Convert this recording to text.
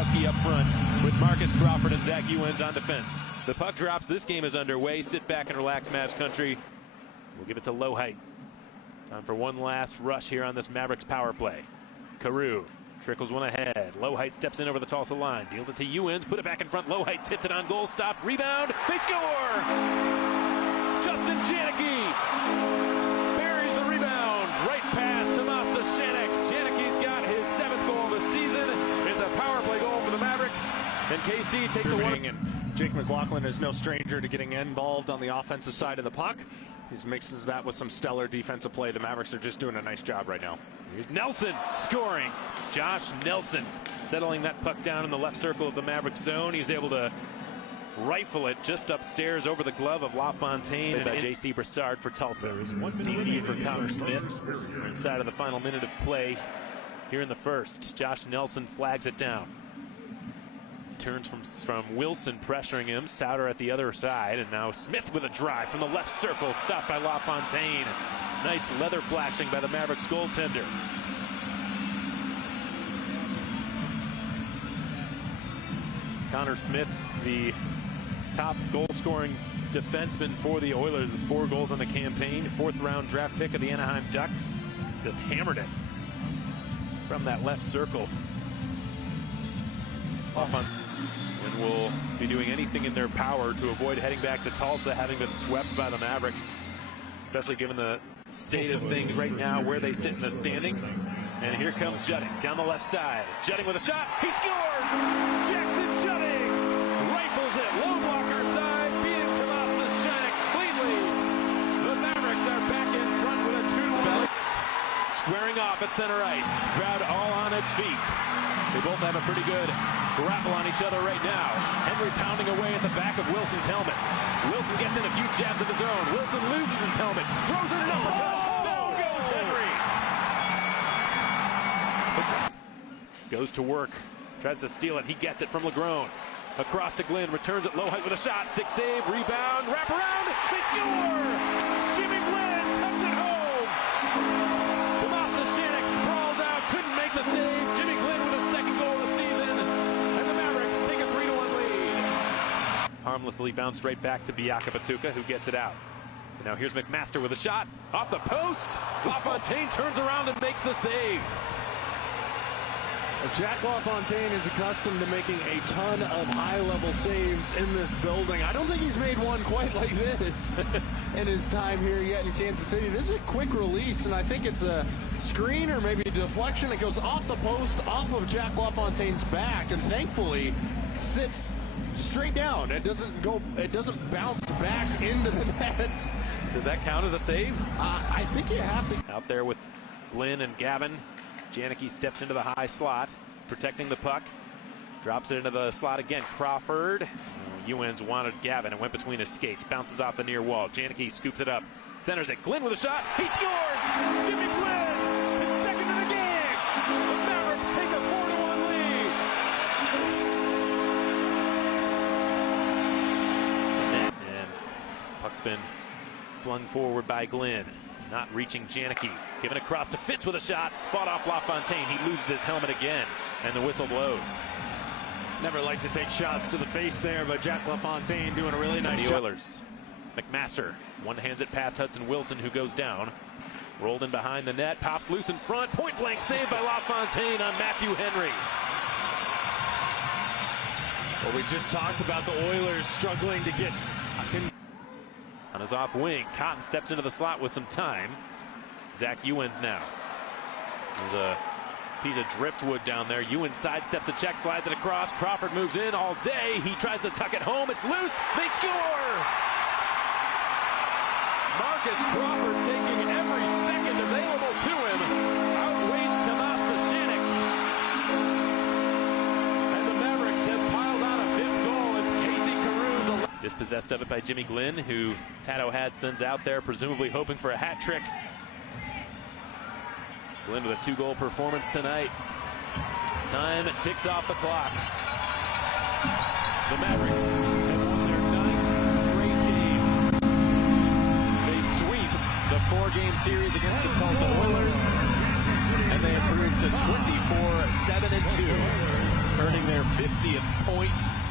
Jankowski up front with Marcus Crawford and Zach Ewens on defense. The puck drops. This game is underway. Sit back and relax, Mavs country. We'll give it to Lowhite. Time for one last rush here on this Mavericks power play. Carew trickles one ahead. Lowhite steps in over the Tulsa line. Deals it to Ewens. Put it back in front. Lowhite tipped it on goal. Stopped. Rebound. They score! Justin Janicki buries the rebound. Right past Tomas Shanek. Janicki's got his 7th goal of the season. It's a power play goal for the Mavericks. And KC takes a one. And Jake McLaughlin is no stranger to getting involved on the offensive side of the puck. He mixes that with some stellar defensive play. The Mavericks are just doing a nice job right now. Here's Nelson scoring. Josh Nelson settling that puck down in the left circle of the Mavericks zone. He's able to rifle it just upstairs over the glove of LaFontaine and J.C. Broussard for Tulsa. DP for Connor Smith. We're inside of the final minute of play here in the first. Josh Nelson flags it down. Turns from Wilson pressuring him. Souter at the other side. And now Smith with a drive from the left circle. Stopped by LaFontaine. Nice leather flashing by the Mavericks goaltender. Connor Smith, the top goal-scoring defenseman for the Oilers with 4 goals on the campaign. 4th-round draft pick of the Anaheim Ducks. Just hammered it from that left circle. And will be doing anything in their power to avoid heading back to Tulsa, having been swept by the Mavericks, especially given the state of things right now where they sit in the standings. And here comes Jutting down the left side. Jutting with a shot. He scores! Jackson Jutting rifles it. Low blocker side, beating Tomas Shanek cleanly. The Mavericks are back in front with a 2-1. Squaring off at center ice. Crowd all on its feet. They both have a pretty good grapple on each other right now. Henry pounding away at the back of Wilson's helmet. Wilson gets in a few jabs of his own. Wilson loses his helmet. Throws in an uppercut. Down goes Henry. Goes to work. Tries to steal it. He gets it from LeGrone. Across to Glenn. Returns it. Lowhite with a shot. Stick save. Rebound. Wrap around. They score! Jimmy Glenn tucks it home. Tomas Shanek sprawls out. Couldn't make the save. Jimmy Glenn with a 2nd goal of the season. And the Mavericks take a 3-1 lead. Harmlessly bounced right back to Biaka Batuka, who gets it out. And now here's McMaster with a shot. Off the post. LaFontaine turns around and makes the save. Jack LaFontaine is accustomed to making a ton of high-level saves in this building. I don't think he's made one quite like this in his time here yet in Kansas City. This is a quick release, and I think it's a screen or maybe a deflection. It goes off the post, off of Jack LaFontaine's back, and thankfully sits straight down. It doesn't bounce back into the net. Does that count as a save? I think you have to. Out there with Glenn and Gavin. Janicki steps into the high slot, protecting the puck. Drops it into the slot again. Crawford. Ewens wanted Gavin and went between his skates. Bounces off the near wall. Janicki scoops it up. Centers it. Glenn with a shot. He scores! Jimmy Glenn! His 2nd of the game! The Mavericks take a 4-1 lead. And puck's been flung forward by Glenn. Not reaching Janicki. Given across to Fitz with a shot. Fought off LaFontaine. He loses his helmet again. And the whistle blows. Never like to take shots to the face there, but Jack LaFontaine doing a really nice job. Oilers. McMaster. One hands it past Hudson Wilson, who goes down. Rolled in behind the net. Pops loose in front. Point blank save by LaFontaine on Matthew Henry. Well, we just talked about the Oilers struggling to get on his off wing. Cotton steps into the slot with some time. Zach Ewens now. There's a piece of driftwood down there. Ewens sidesteps a check, slides it across. Crawford moves in all day. He tries to tuck it home. It's loose. They score! Marcus Crawford taking every second available to him. Outweighs Tomas Shanek. And the Mavericks have piled on a 5th goal. It's Casey Carew. Dispossessed of it by Jimmy Glenn, who Tato had sends out there, presumably hoping for a hat trick. Glenn with a 2-goal performance tonight. Time ticks off the clock. The Mavericks have won their 9th straight game. They sweep the 4-game series against the Tulsa Oilers, and they improve to 24-7-2. earning their 50th point